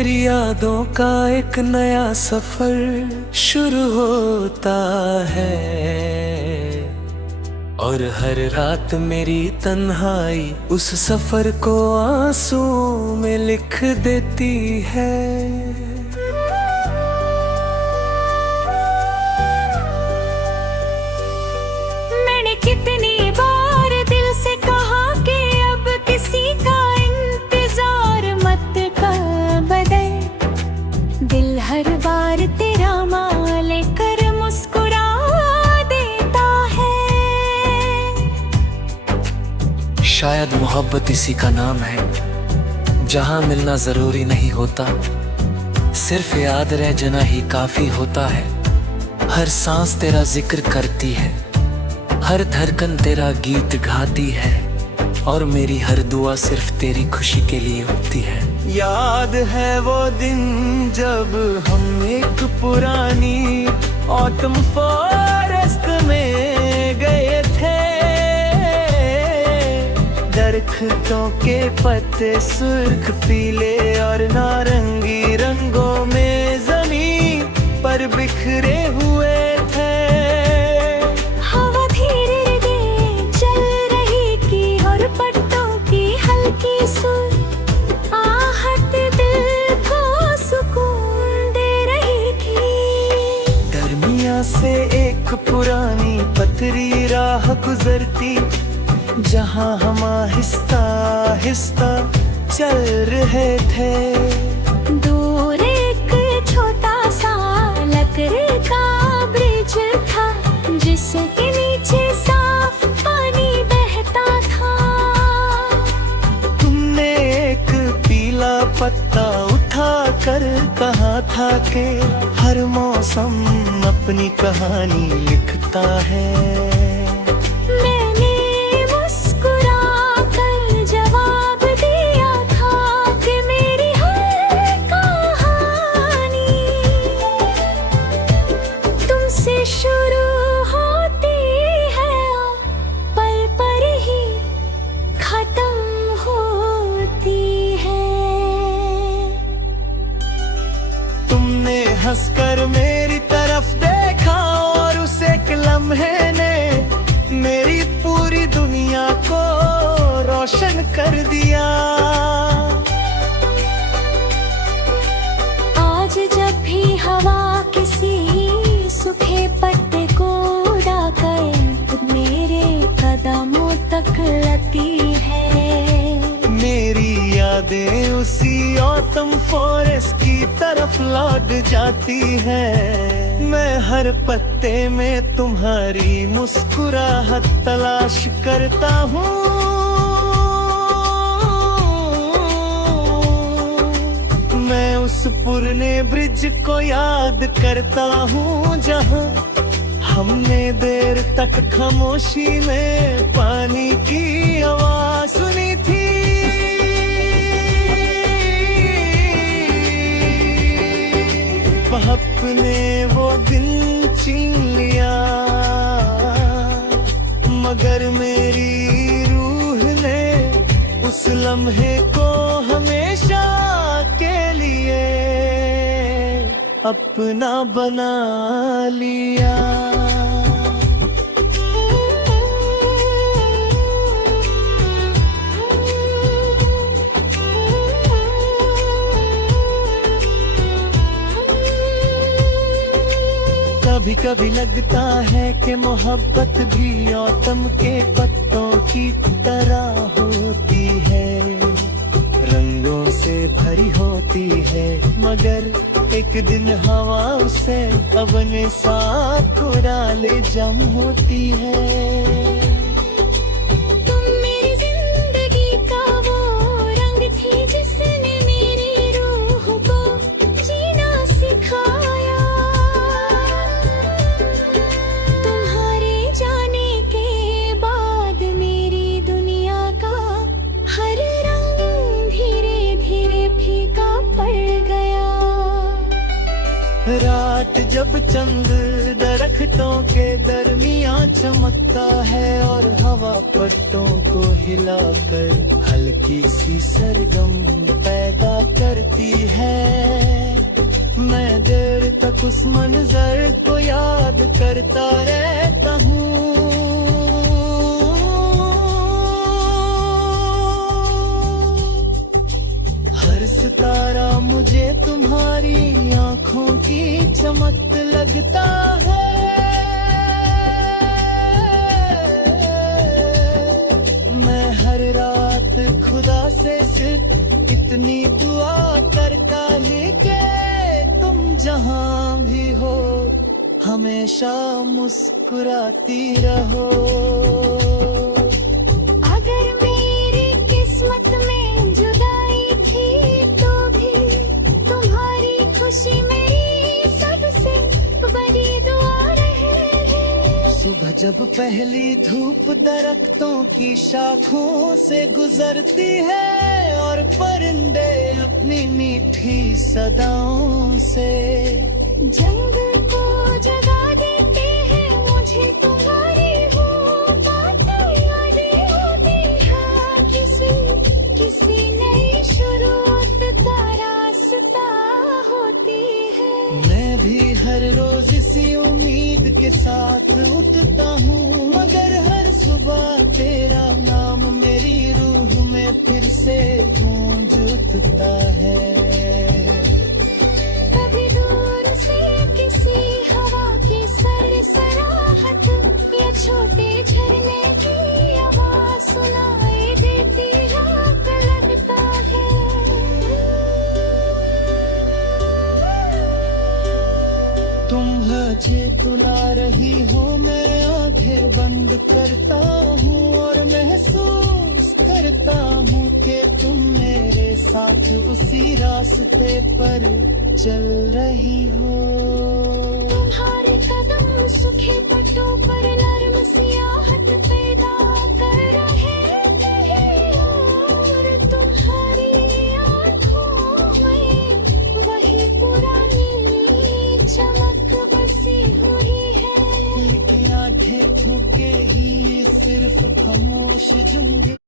तेरी यादों का एक नया सफर शुरू होता है और हर रात मेरी तन्हाई उस सफर को आंसू में लिख देती है। मैंने कितनी बार दिल से कहा कि अब किसी का इंतजार मत कर बदल। दिल हर बार तेरा मान लेकर मुस्कुरा देता है। शायद मोहब्बत इसी का नाम है जहां मिलना जरूरी नहीं होता, सिर्फ याद रह जाना ही काफी होता है। हर सांस तेरा जिक्र करती है, हर धड़कन तेरा गीत गाती है और मेरी हर दुआ सिर्फ तेरी खुशी के लिए होती है। याद है वो दिन जब हम एक पुरानी ऑटम फॉरेस्ट में गए थे। दरख्तों के पत्ते सुर्ख पीले और नारंगी रंगों में जमीन पर बिखरे हुए थे। हवा धीरे धीरे चल रही थी और पत्तों की हल्की सुर आहट दिल को सुकून दे रही थी। दरमिया से एक पुरानी पथरी राह गुजरती जहां हम आहिस्ता आहिस्ता चल रहे थे। दूर एक छोटा सा लकड़ी का ब्रिज था जिसके नीचे साफ पानी बहता था। तुमने एक पीला पत्ता उठा कर कहा था कि हर मौसम अपनी कहानी लिखता है। हंसकर मेरी तरफ देखा और उस एक लम्हे ने मेरी पूरी दुनिया को रोशन कर दिया। आज जब भी हवा किसी सूखे पत्ते को उड़ाकर मेरे कदमों तक लगती है। मेरी यादें उसी ऑटम फॉरेस्ट की तरफ लौट जाती है। मैं हर पत्ते में तुम्हारी मुस्कुराहट तलाश करता हूँ। मैं उस पुराने ब्रिज को याद करता हूँ जहाँ हमने देर तक खामोशी में पानी की आवाज सुनी थी। अपने वो दिन छीन लिया मगर मेरी रूह ने उस लम्हे को हमेशा के लिए अपना बना लिया। कभी कभी लगता है कि मोहब्बत भी ऑटम के पत्तों की तरह होती है, रंगों से भरी होती है मगर एक दिन हवा उसे अपने साथ उड़ा ले जम होती है। रात जब चंद दरख्तों के दरमियां चमकता है और हवा पत्तों को हिलाकर हल्की सी सरगम पैदा करती है। मैं देर तक उस मंजर को याद करता रहता हूँ। हर सितारा मुझे तुम्हारी आंखों की चमक लगता है। मैं हर रात खुदा से सिर्फ इतनी दुआ करता ही कि तुम जहां भी हो हमेशा मुस्कुराती रहो। अगर मेरी किस्मत में जुदाई थी तो भी तुम्हारी खुशी मेरी सबसे बड़ी दुआ रहे। सुबह जब पहली धूप दरख्तों की शाखों से गुजरती है और परिंदे अपनी मीठी सदाओं से जंगल को जगा देते हैं, मुझे तुम्हारी हो बातें यादें होती हैं। किसी नई शुरुआत का रास्ता होती है। मैं भी हर रोज इसी उम्मीद के साथ उठता हूँ, मगर हर सुबह तेरा नाम मेरी रूह में फिर से गूंज उठता है। कभी दूर से किसी हवा की सरसराहट या छोटे झरने की आवाज सुनाई देती है, लगता है तुम मुझे तुला रही हो। मैं आंखें बंद करता हूँ और महसूस करता हूँ कि तुम मेरे साथ उसी रास्ते पर चल रही हो। तुम्हारे कदम सूखे पट्टों पर नर्म सियाहत पैदा कर रहे हैं और तुम्हारी आँखों में वही पुरानी चमक बसी हुई है। लेकिन आंखें झुके ही सिर्फ खामोश जूंगे।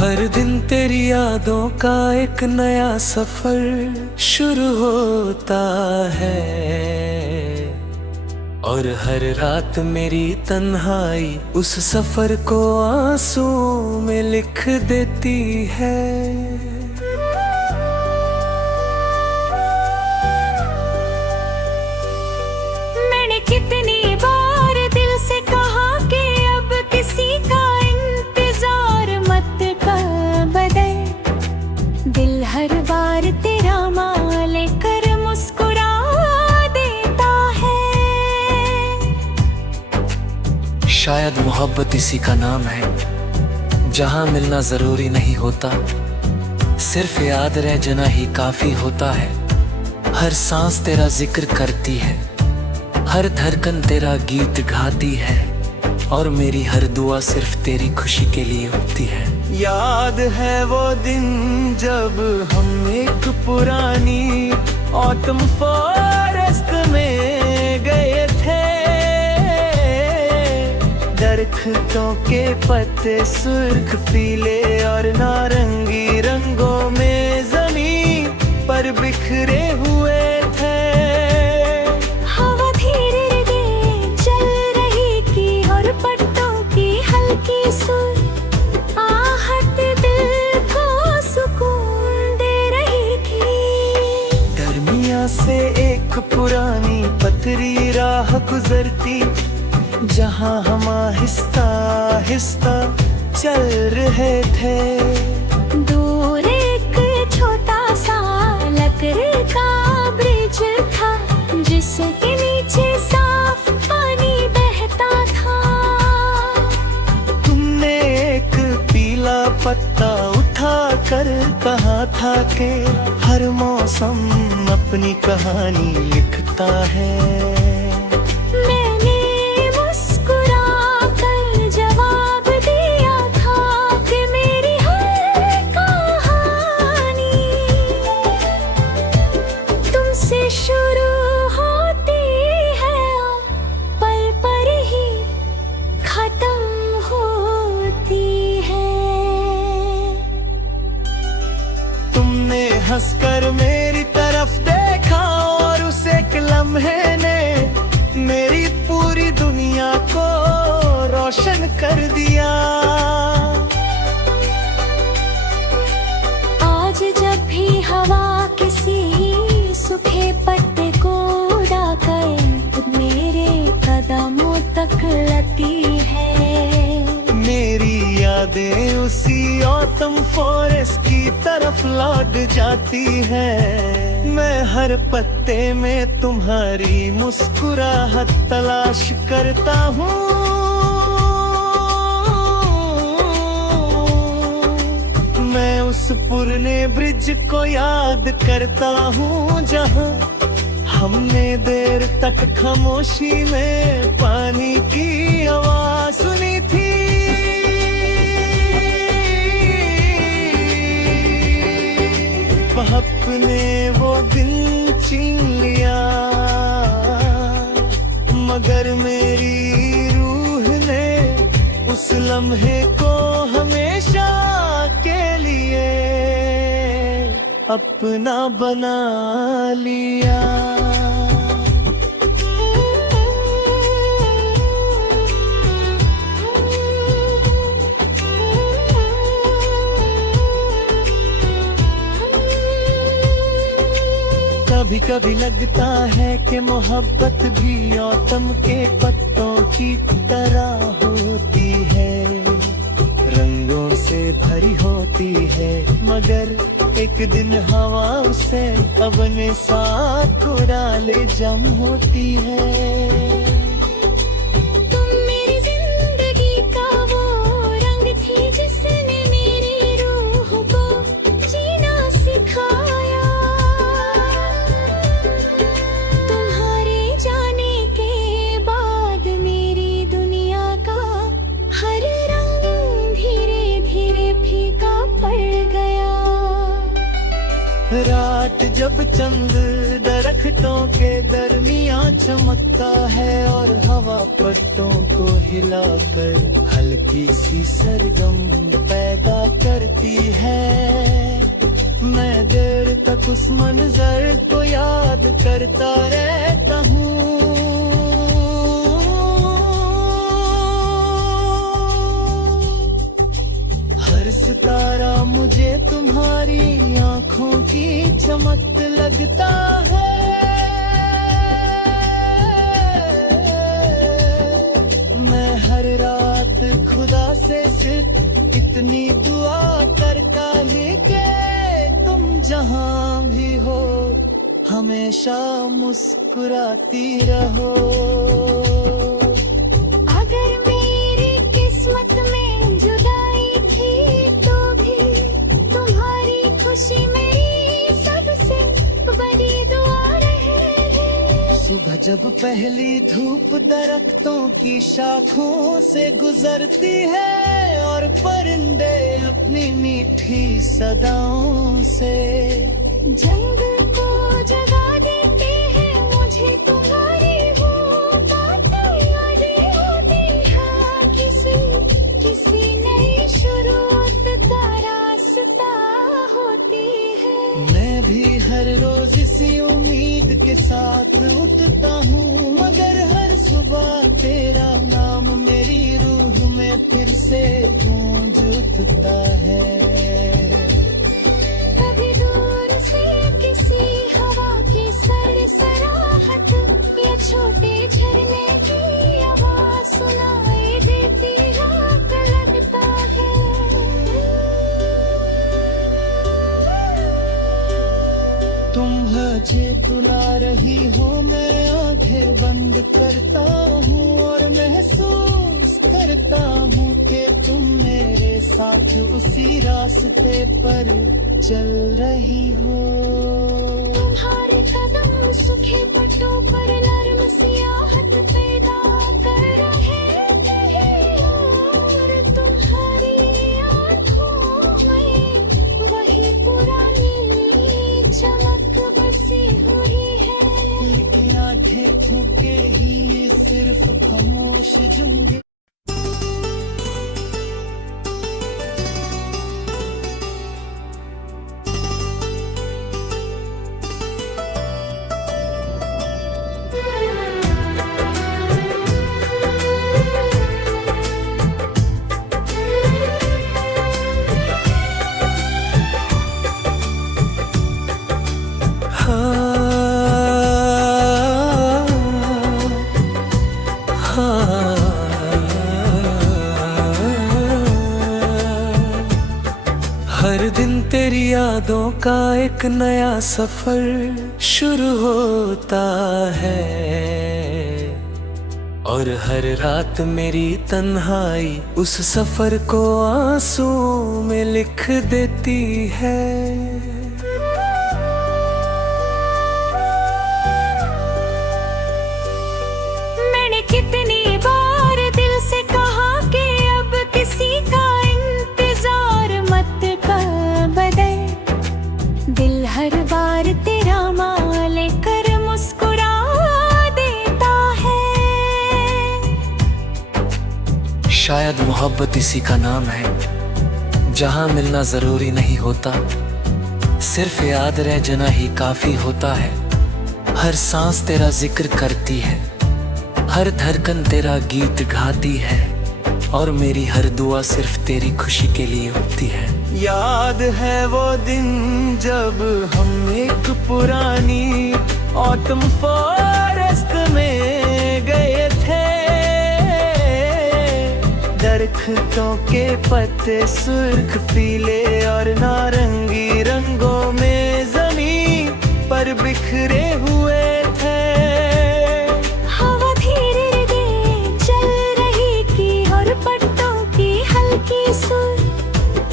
हर दिन तेरी यादों का एक नया सफर शुरू होता है और हर रात मेरी तन्हाई उस सफर को आंसू में लिख देती है। मैंने कितनी बार दिल से कहा कि अब किसी का इंतजार मत कर बदल। दिल हर बार तेरा मान लेकर मुस्कुरा देता है। शायद मोहब्बत इसी का नाम है, जहां मिलना जरूरी नहीं होता, सिर्फ याद रह जाना ही काफी होता है। हर सांस तेरा जिक्र करती है, हर धड़कन तेरा गीत गाती है और मेरी हर दुआ सिर्फ तेरी खुशी के लिए होती है। याद है वो दिन जब हम एक पुरानी ऑटम फॉरेस्ट में गए थे। दरख्तों के पत्ते सुर्ख पीले और नारंगी रंगों में जमीन पर बिखरे हुए थे। हवा धीरे धीरे चल रही थी और पत्तों की हल्की सुर आहट दिल को सुकून दे रही थी। दरमिया से एक पुरानी पथरी राह गुजरती, जहां हम आहिस्ता आहिस्ता चल रहे थे। दूर एक छोटा सा लकड़ी का ब्रिज था, जिसके नीचे साफ पानी बहता था। तुमने एक पीला पत्ता उठा कर कहा था कि हर मौसम अपनी कहानी लिखता है। मैंने मुस्कुरा कर जवाब दिया था कि मेरी हर कहानी तुमसे शुरू होती है और पल पर ही खत्म होती है। तुमने हंसकर मेरी तरफ देखा और उस एक लम्हे ने मेरी पूरी दुनिया को रोशन कर दिया। आज जब भी हवा किसी सूखे पत्ते को उड़ाकर मेरे कदमों तक लती है, मेरी यादें उसी ऑटम फॉरेस्ट की तरफ लौट जाती है। मैं हर पत्ते में तुम्हारी मुस्कुराहट तलाश करता हूँ। मैं उस पुराने ब्रिज को याद करता हूँ जहाँ हमने देर तक खामोशी में पानी की आवाज सुनी थी। अपने वो दिन छीन लिया, मगर मेरी रूह ने उस लम्हे को हमेशा के लिए अपना बना लिया। कभी कभी लगता है कि मोहब्बत भी ऑटम के पत्तों की तरह होती है, रंगों से भरी होती है, मगर एक दिन हवा उसे अपने साथ उड़ा ले जम होती है। तुम मेरी जिंदगी का वो रंग थी जिसने मेरी रूह को जीना सिखाया। तुम्हारे जाने के बाद मेरी दुनिया का हर रंग धीरे धीरे फीका पड़ गया। रात जब चंद दरख्तों के दरमियां चमकता है और हवा पत्तों को हिलाकर हल्की सी सरगम पैदा करती है, मैं देर तक उस मंजर को याद करता रहता हूँ। हर सितारा मुझे तुम्हारी आंखों की चमक लगता है। मैं हर रात खुदा से सिर्फ इतनी दुआ करता है कि तुम जहां भी हो हमेशा मुस्कुराती रहो। अगर मेरी किस्मत में जुदाई थी तो भी तुम्हारी खुशी मेरी सबसे बड़ी दुआ रहे। सुबह जब पहली धूप दरख्तों की शाखों से गुजरती है और परिंदे अपनी मीठी सदाओं से जंग को जगा देते हैं, मुझे तुम्हारी वो बातें याद होती है। किसी नई शुरुआत का रास्ता होती है। मैं भी हर रोज इसी उम्मीद के साथ उठता हूँ, मगर हर सुबह तेरा नाम मेरी रूह में फिर से गूंज उठता है। कभी दूर से किसी हवा की सरसराहट या छोटे झरने की आवाज सुनाई देती है, लगता है तुम मुझे तुला रही हो। मैं आंखें बंद करता हूँ और महसूस करता हूँ कि तुम मेरे साथ उसी रास्ते पर चल रही हो। तुम्हारे कदम सूखे पट्टों पर नर्म सियाहत पैदा कर रहे थे और तुम्हारी आंखों में वही पुरानी चमक बसी हुई है। लेकिन आधे झोंके ही सिर्फ खामोश जूंगे। हर दिन तेरी यादों का एक नया सफर शुरू होता है और हर रात मेरी तन्हाई उस सफर को आंसू में लिख देती है। मैंने कितनी बार दिल से कहा कि अब किसी का इंतजार मत कर बदल। दिल हर बार तेरा मान लेकर मुस्कुरा देता है। शायद मोहब्बत इसी का नाम है, जहां मिलना जरूरी नहीं होता, सिर्फ याद रह जाना ही काफी होता है। हर सांस तेरा जिक्र करती है, हर धड़कन तेरा गीत गाती है और मेरी हर दुआ सिर्फ तेरी खुशी के लिए होती है। याद है वो दिन जब हम एक पुरानी ऑटम फॉरेस्ट में गए थे। दरख्तों के पत्ते सुर्ख पीले और नारंगी रंगों में जमीन पर बिखरे हुए थे। हवा धीरे धीरे चल रही थी और पत्तों की हल्की सुर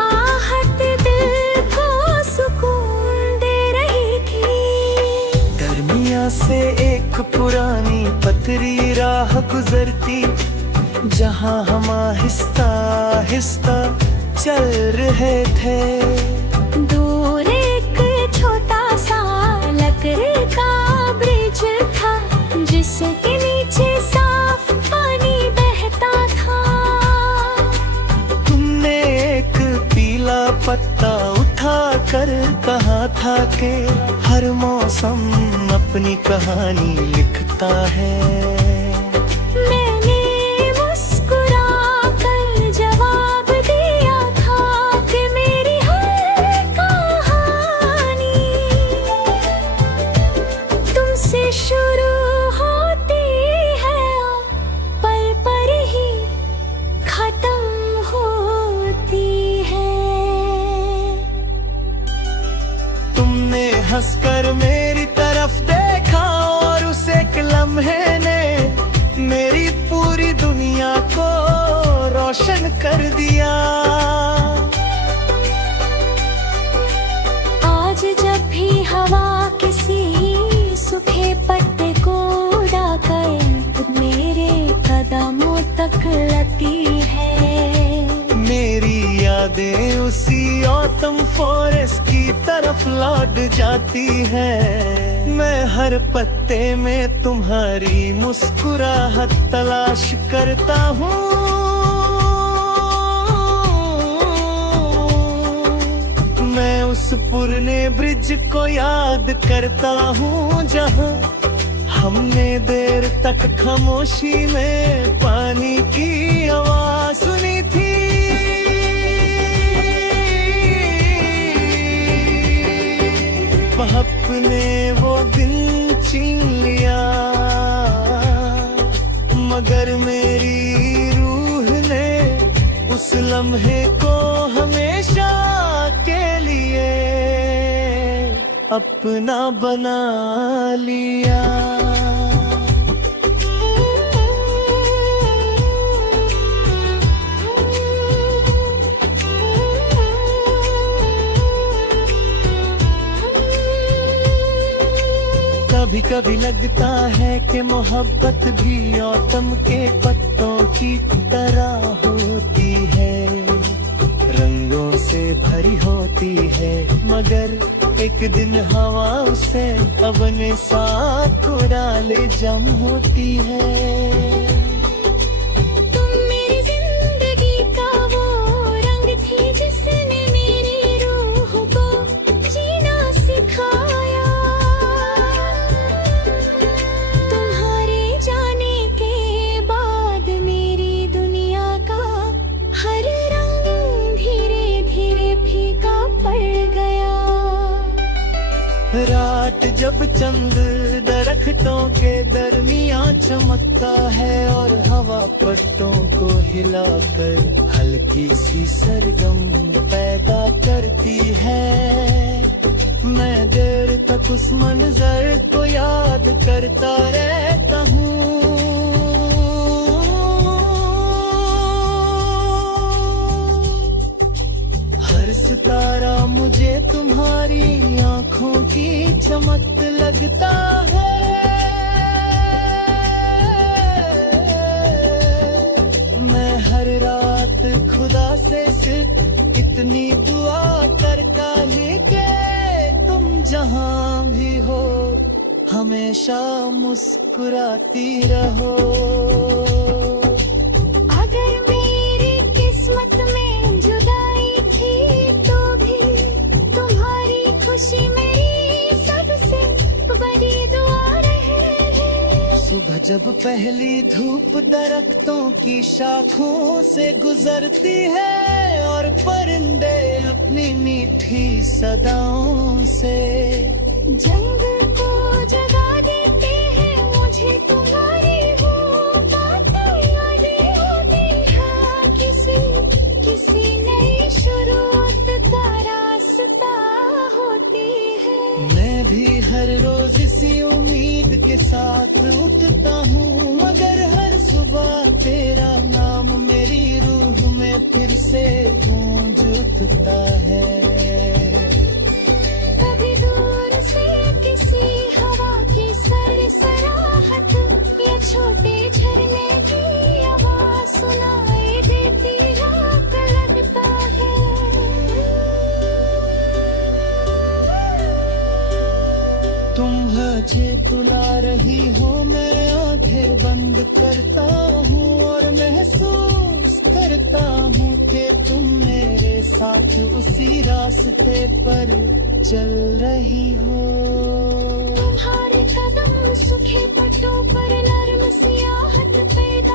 आहट दिल को सुकून दे रही थी। दरमिया से एक पुरानी पथरी राह गुजरती, जहां हम आहिस्ता आहिस्ता चल रहे थे। दूर एक छोटा सा लकड़ी का ब्रिज था, जिसके नीचे साफ पानी बहता था। तुमने एक पीला पत्ता उठा कर कहा था कि हर मौसम अपनी कहानी लिखता है। मैंने मुस्कुरा कर जवाब दिया था कि मेरी हर कहानी तुमसे शुरू होती है और पल पर ही खत्म होती है। तुमने हंसकर मेरी तरफ देखा और उस एक लम्हे ने मेरी पूरी दुनिया को रोशन कर दिया। आज जब भी हवा किसी सूखे पत्ते को उड़ाकर मेरे कदमों तक लगती है। मेरी यादें उसी ऑटम फॉरेस्ट की तरफ लौट जाती है। मैं हर पत्ते में तुम्हारी मुस्कुराहट तलाश करता हूँ। मैं उस पुराने ब्रिज को याद करता हूँ, जहाँ हमने देर तक खामोशी में पानी की आवाज सुनी थी। अपने वो दिन छीन लिया, मगर मेरी रूह ने उस लम्हे को हमेशा के लिए अपना बना लिया। कभी लगता है कि मोहब्बत भी औतम के पत्तों की तरह होती है, रंगों से भरी होती है, मगर एक दिन हवा उसे अपने साथ उड़ा ले जम होती है। तुम मेरी जिंदगी का वो रंग थी जिसने मेरी रूह को जीना सिखाया। तुम्हारे जाने के बाद मेरी दुनिया का हर रंग धीरे धीरे फीका पड़ गया। रात जब चंद दरख्तों के दरमियां चमकता है और हवा पत्तों को हिलाकर हल्की सी सरगम पैदा करती है, मैं देर तक उस मंजर को याद करता रहता हूँ। हर सितारा मुझे तुम्हारी आंखों की चमक लगता है। मैं हर रात खुदा से सिर्फ इतनी दुआ करता है कि तुम जहां भी हो हमेशा मुस्कुराती रहो। अगर मेरी किस्मत में जुदाई थी तो भी तुम्हारी खुशी मेरी सबसे बड़ी दुआ रहे। सुबह जब पहली धूप दरख्तों की शाखों से गुजरती है और परिंदे अपनी मीठी सदाओं से जंग को जगा देते हैं, मुझे तुम्हारी वो बातें याद होती है। किसी नई शुरुआत का रास्ता होती है। मैं भी हर रोज इसी उम्मीद के साथ उठता हूँ, मगर हर सुबह तेरा नाम मेरी रूह में फिर से गूंज उठता है। कभी दूर से किसी हवा की सरसराहट या छोटे झरने की आवाज सुनाई देती रात लगता है। तुम मुझे बुला रही हो, मैं आंखें बंद करता हूँ और महसूस करता हूँ कि तुम मेरे साथ उसी रास्ते पर चल रही हो। तुम्हारे कदम सूखे पट्टों पर नर्म सियाहत पैदा